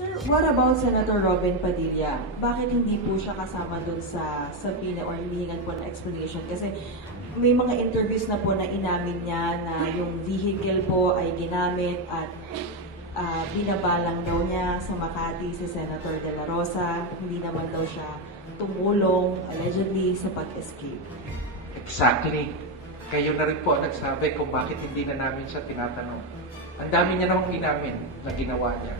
Sir, what about Senator Robin Padilla? Bakit hindi po siya kasama dun sa subpoena or hinihingan po ng explanation? Kasi may mga interviews na po na inamin niya na yung vehicle po ay ginamit at binabalang daw niya sa Makati si Senator De La Rosa. Hindi naman daw siya tumulong allegedly sa pag-escape. Exactly. Kayo na rin po ang nagsabi kung bakit hindi na namin siya tinatanong. Ang dami niya namang inamin na ginawa niya.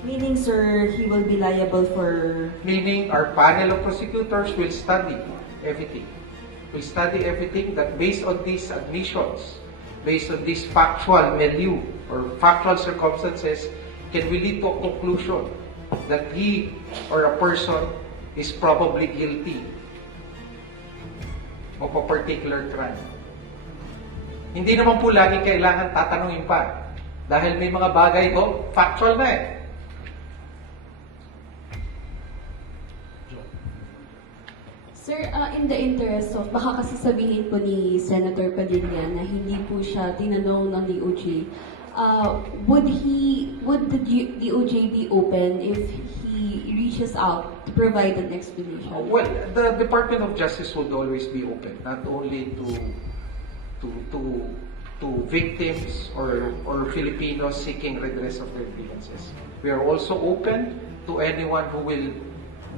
Meaning, sir, he will be liable for... Meaning, our panel of prosecutors will study everything. Will study everything that based on these admissions, based on this factual milieu or factual circumstances, can we lead to a conclusion that he or a person is probably guilty of a particular crime. Hindi naman po lagi kailangan tatanungin pa. Dahil may mga bagay ko, factual na eh. Sir, in the interest of, baka kasi sabihin po ni Senator Padilla na hindi po siya tinanong ng DOJ, would the DOJ be open if he reaches out to provide an explanation? Well, the Department of Justice would always be open, not only to victims or Filipinos seeking redress of their grievances. We are also open to anyone who will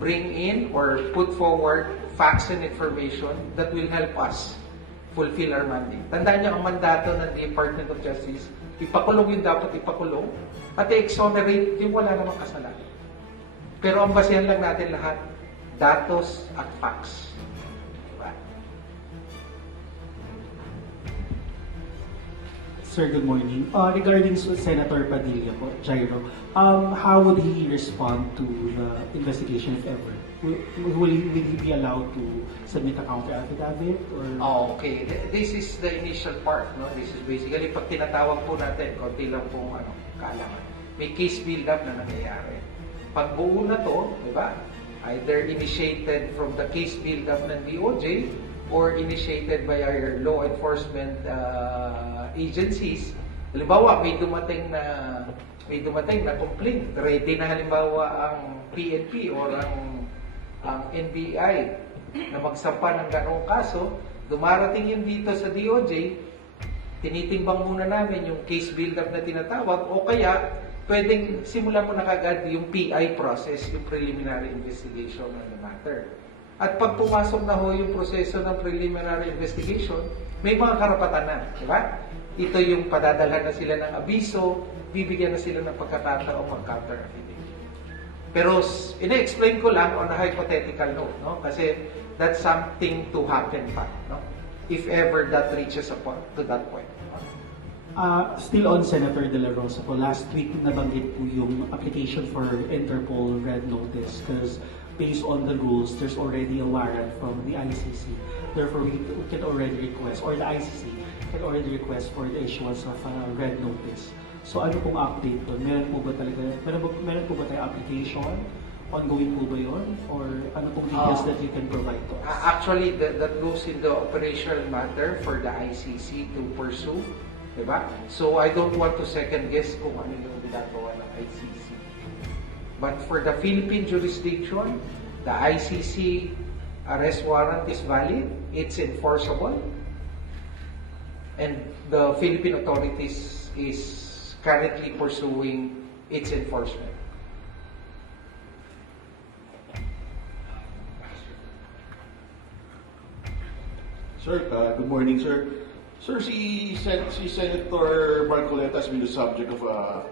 bring in or put forward facts and information that will help us fulfill our mandate. Tandaan niyo, ang mandato ng Department of Justice, ipakulong yung dapat ipakulong at i-exonerate yung wala namang kasalanan. Pero ang basehan lang natin lahat, datos at facts. Diba? Sir, good morning. Regarding Senator Padilla po, Jairo, how would he respond to the investigation if ever? Will he be allowed to submit a counter affidavit? Or? Oh, okay. This is the initial part. No? This is basically, pag tinatawag po natin, konti lang pong kaalaman. May case build-up na nangyayari. Pag buo na to, di ba? Either initiated from the case build-up ng DOJ or initiated by our law enforcement agencies. Halimbawa, may dumating na complaint. Ready na halimbawa ang PNP or ang NBI na magsampa ng ganong kaso. Dumarating yun dito sa DOJ, tinitimbang muna namin yung case build-up na tinatawag o kaya pwedeng simulan mo na kagad yung PI process, yung preliminary investigation on the matter. At pag pumasok na ho yung proseso ng preliminary investigation, may mga karapatan na, di ba? Ito yung padadalhan na sila ng abiso, bibigyan na sila ng pagkakataong mag-counter affidavit. Pero ina-explain ko lang on a hypothetical note, no? Kasi that's something to happen pa, no? If ever that reaches to that point. Still on Senator De La Rosa po, last week nabanggit po yung application for Interpol Red Notice because based on the rules, there's already a warrant from the ICC. Therefore, we can already request, or the ICC can already request for the issuance of a Red Notice. So ano pong update doon? Meron po ba tayong application? Ongoing po ba yun? Or ano pong details that you can provide to us? Actually, that goes in the operational matter for the ICC to pursue. Diba? So, I don't want to second guess kung ano yung ginagawa ng ICC. But for the Philippine jurisdiction, the ICC arrest warrant is valid, it's enforceable, and the Philippine authorities is currently pursuing its enforcement. Sir, good morning, sir. Sir, si Senator Marcoleta has been the subject of a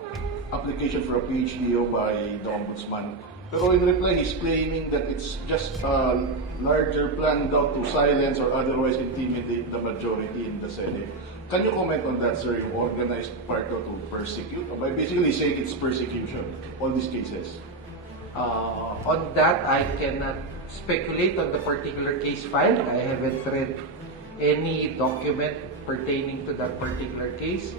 application for a PhDO by the Ombudsman. Pero in reply, he's claiming that it's just a larger plan daw to silence or otherwise intimidate the majority in the Senate. Can you comment on that, sir? Yung organized part daw to persecute? By basically saying it's persecution, all these cases. On that, I cannot speculate on the particular case file. I haven't read any document pertaining to that particular case.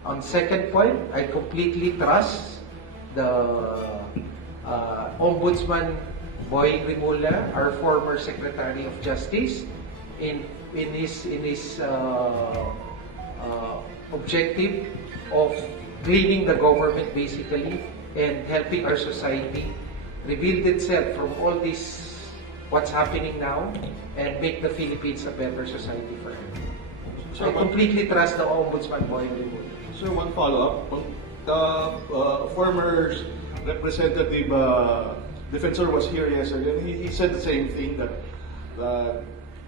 On second point, I completely trust the Ombudsman Boying Rimula, our former Secretary of Justice, in his objective of cleaning the government basically and helping our society rebuild itself from all this what's happening now and make the Philippines a better society for everyone. So I completely trust the Ombudsman Boy Limon. Sir, one follow-up. The former representative defensor was here yesterday, and he said the same thing, that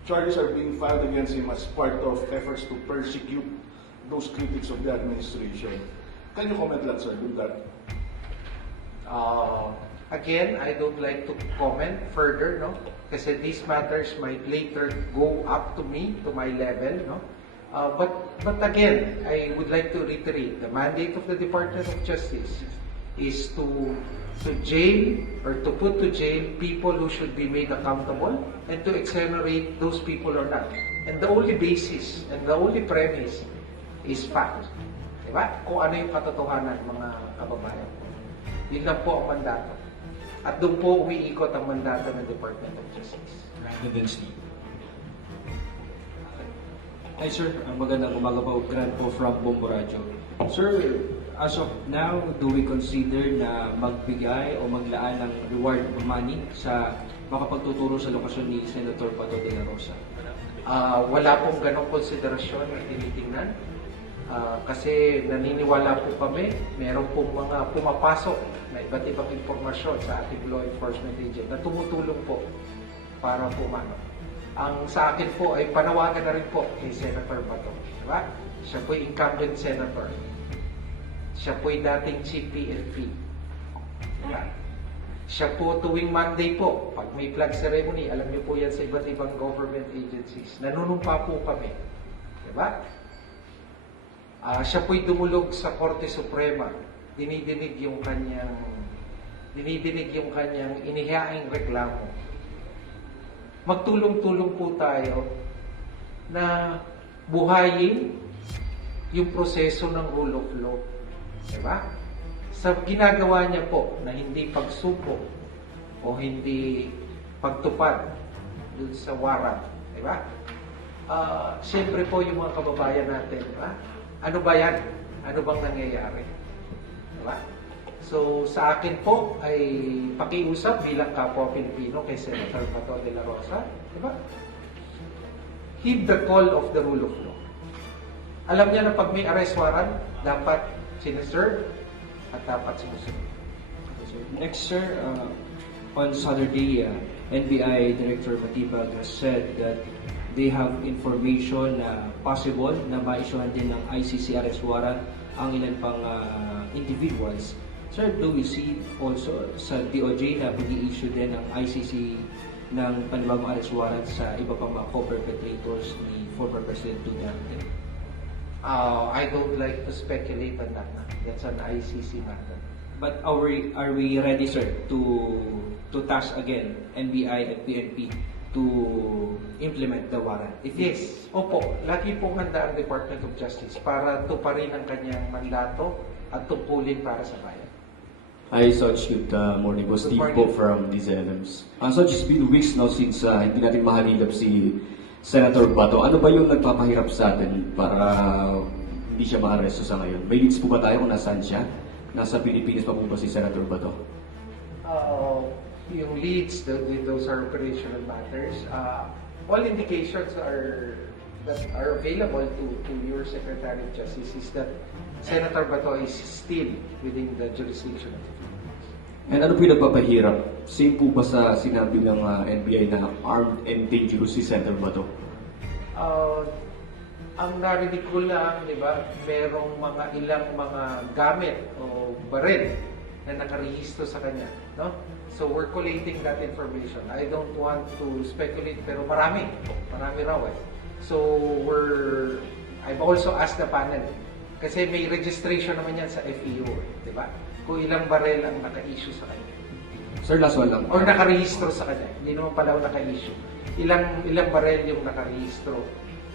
charges are being filed against him as part of efforts to persecute those critics of the administration. Can you comment lang, sir, on that? Again, I don't like to comment further, no? Kasi these matters might later go up to me, to my level, no? But again, I would like to reiterate, the mandate of the Department of Justice is to jail or to put to jail people who should be made accountable and to exonerate those people or not. And the only basis and the only premise is fact. Diba? Kung ano yung katotohanan, mga kababayan. Yun lang po ang mandato. At doon po umiikot ang mandato ng Department of Justice. Brandon Steve. Hi sir, magandang umaga po, Grant po from Bombo Radio. Sir, as of now, do we consider na magbigay o maglaan ng reward money sa makapagtuturo sa lokasyon ni Senator Bato de la Rosa? Wala pong ganong konsiderasyon na tinitingnan. Kasi naniniwala po kami, meron pong mga pumapasok na iba't ibang impormasyon sa ating law enforcement agent na tumutulong po para po Ang sa akin po ay panawagan na rin po kay Senator Bato. Diba? Siya po'y incumbent senator. Siya po'y dating chief PNP. Diba? Siya po tuwing Monday po, pag may flag ceremony, alam niyo po yan sa iba't ibang government agencies. Nanunumpa po kami. Diba? Siya po'y dumulog sa Korte Suprema. Dinidinig yung kanyang inihaing reklamo. Magtulong-tulong po tayo na buhayin yung proseso ng rule of law. Diba? Sa ginagawa niya po na hindi pagsuko o hindi pagtupad dun sa warrant. Diba? Siyempre po yung mga kababayan natin, diba? Ano ba yan? Ano bang nangyayari? Diba? So, sa akin po ay pakiusap bilang kapwa Pilipino kay Senator Bato de la Rosa. Diba? Heed the call of the rule of law. Alam niya na pag may arrest warrant, dapat sinaserve at dapat sinusunod. Next sir, on Saturday, NBI Director Matibag has said that they have information na possible na ma-issuehan din ng ICC arrest warrant ang ilan pang individuals. Sir, do we see also sa DOJ na pag-i-issue din ng ICC ng panibagong arrest warrant sa iba pang mga co-perpetrators ni former President Duterte? I don't like to speculate on that. That's an ICC matter. But are we ready, sir, to task again NBI at PNP to implement the warrant? Yes, opo. Lagi pong handa ang Department of Justice para tuparin ang kanyang mandato at tungkulin para sa bayan. Hi, Soj. Good morning po. Steve po from DZLMs. Soj, it's been weeks now since hindi natin mahalilap si Senator Bato. Ano ba yung nagpapahirap sa atin para hindi siya ma-arresto sa ngayon? May leads po ba tayo kung nasaan siya? Nasa Pilipinas pa po ba si Senator Bato? Yung leads, those are operational matters. All indications that are available to your Secretary of Justice is that Senator Bato is still within the jurisdiction of the Philippines. And ano po yung nagpapahirap? Same po ba sa sinabi ng NBI na armed and dangerous si Senator Bato? Ang narinig ko lang, di ba, merong ilang mga gamit o baril na nakarehistro sa kanya, no? So we're collating that information. I don't want to speculate, pero marami raw eh. So I've also asked the panel, kasi may registration naman yan sa FEO, di ba? Kung ilang baril ang naka-issue sa kanya. Sir, last one lang. Or nakarehistro sa kanya. Hindi naman pala naka-issue. Ilang baril yung nakarehistro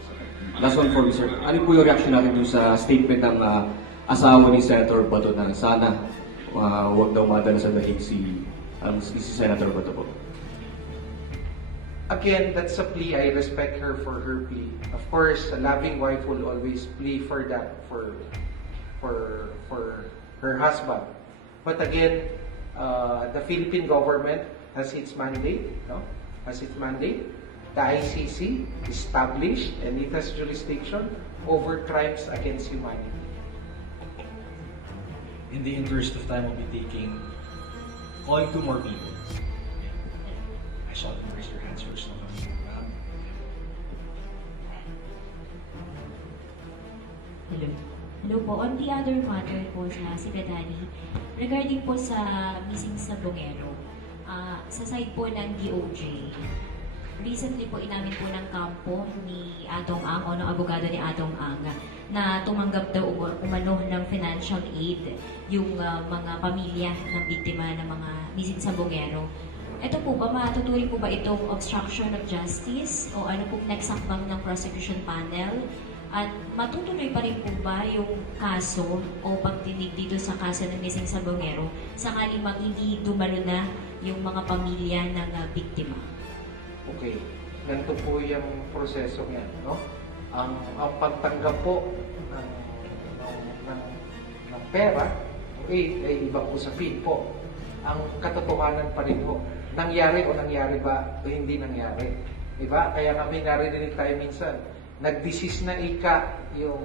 sa kanya. Last one for me, sir. Ano po yung reaction natin dun sa statement ng asawa ni Senator Bato na sana huwag daw madala sa dahig si Senator Bato po? Again, that's a plea. I respect her for her plea. Of course, a loving wife will always plea for that, for for her husband. But again, the Philippine government has its mandate, no? Has its mandate. The ICC established and it has jurisdiction over crimes against humanity. In the interest of time, we'll be taking calling two more people. I saw them raise their hands first. Hello. Hello po. On the other matter po sa Secretary, regarding po sa missing sa Bungero, sa side po ng DOJ, recently po inamin po ng kampo ni Atong Ang o ng abogado ni Atong Ang na tumanggap daw umano ng financial aid yung mga pamilya ng biktima ng mga missing sa Bungero. Ito po ba, matuturing po ba itong obstruction of justice o ano po next hakbang ng prosecution panel? At matutuloy pa rin po ba yung kaso o pagtinig dito sa kaso ng missing sa Bungero sakaling hindi dumalo na yung mga pamilya ng biktima? Okay, ganito po yung proseso yan, no? Ang pagtanggap po ng pera, okay, ay ibang usapin po. Ang katotohanan pa rin po, nangyari o nangyari ba o hindi nangyari. Diba? Kaya kami narinig tayo minsan, nag-desist na yung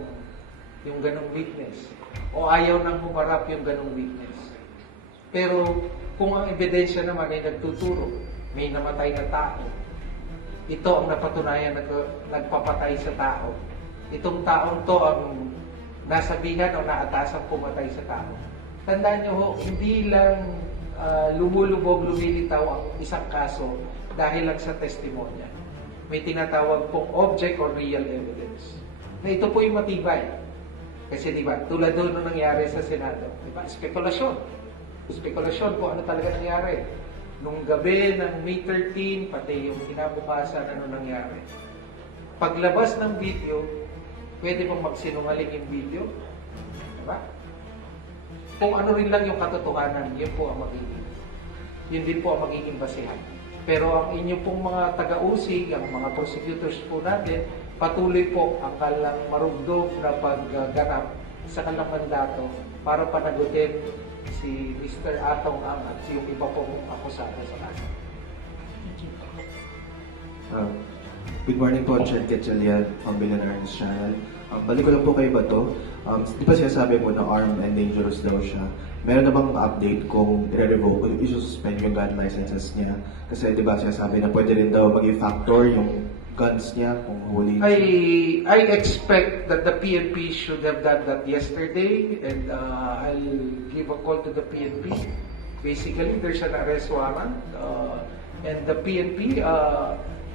ganong witness o ayaw nang humarap yung ganong witness. Pero kung ang ebidensya naman ay nagtuturo, may namatay na tao, ito ang napatunayan na nagpapatay sa tao. Itong taong to ang nasabihan o naatasang pumatay sa tao. Tandaan nyo ho, hindi lang lumulubog, lumilitaw ang isang kaso dahil lang sa testimonya. May tinatawag pong object or real evidence. Na ito po yung matibay. Kasi di ba, tulad doon nung nangyari sa Senado, di ba, spekulasyon. Spekulasyon kung ano talaga nangyari. Nung gabi ng May 13, pati yung kinabukasan, ano nangyari. Paglabas ng video, pwede pong magsinungaling yung video. Diba? Kung ano rin lang yung katotohanan, yun po ang magiging. Yun din po ang magiging basihan. Pero ang inyo pong mga taga-usig, ang mga prosecutors po natin, patuloy po ang kalang marugdog na pagganap sa kalang mandato para panagutin si Mr. Atong Ang at yung iba pong akusado sa kaso. Good morning po, Chair Quetzalian from Billionaire News Channel. Balik ko lang po kay Bato. Di ba sinasabi mo na armed and dangerous daw siya? Meron na bang update kung i-revoke o i-suspend yung gun licenses niya? Kasi di ba sinasabi na pwede rin daw maging factor yung guns niya kung huli siya? I expect that the PNP should have done that yesterday, and I'll give a call to the PNP. Basically, there's an arrest warrant, and the PNP,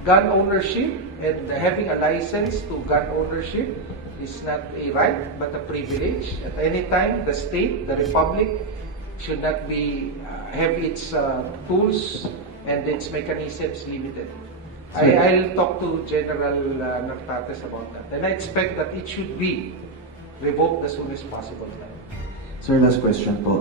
gun ownership and having a license to gun ownership is not a right but a privilege. At any time, the state, the republic, should not be have its tools and its mechanisms limited. I'll talk to General Nartates about that. And I expect that it should be revoked as soon as possible. Sir, last question po.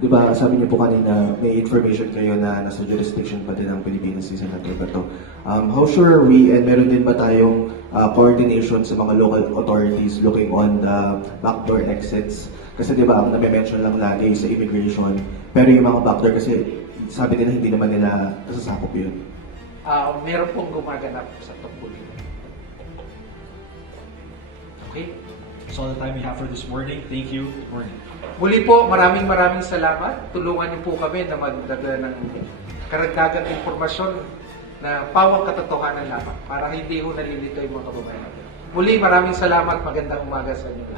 Di ba sabi niyo po kanina may information kayo na nasa jurisdiction pa din ng Pilipinas si Senator Bato. How sure are we and meron din ba tayong coordination sa mga local authorities looking on the backdoor exits? Kasi di ba ang name-mention lang lagi sa immigration, pero yung mga backdoor kasi sabi nila hindi naman nila nasasakop yun. Meron pong gumaganap sa tungkol. Okay? That's all the time we have for this morning. Thank you. Good morning. Muli po, maraming salamat. Tulungan niyo po kami na magdagdag ng karagdagang impormasyon na pawang katotohanan lamang para hindi ho nalilito yung mga kababayan natin. Muli, maraming salamat. Magandang umaga sa inyo.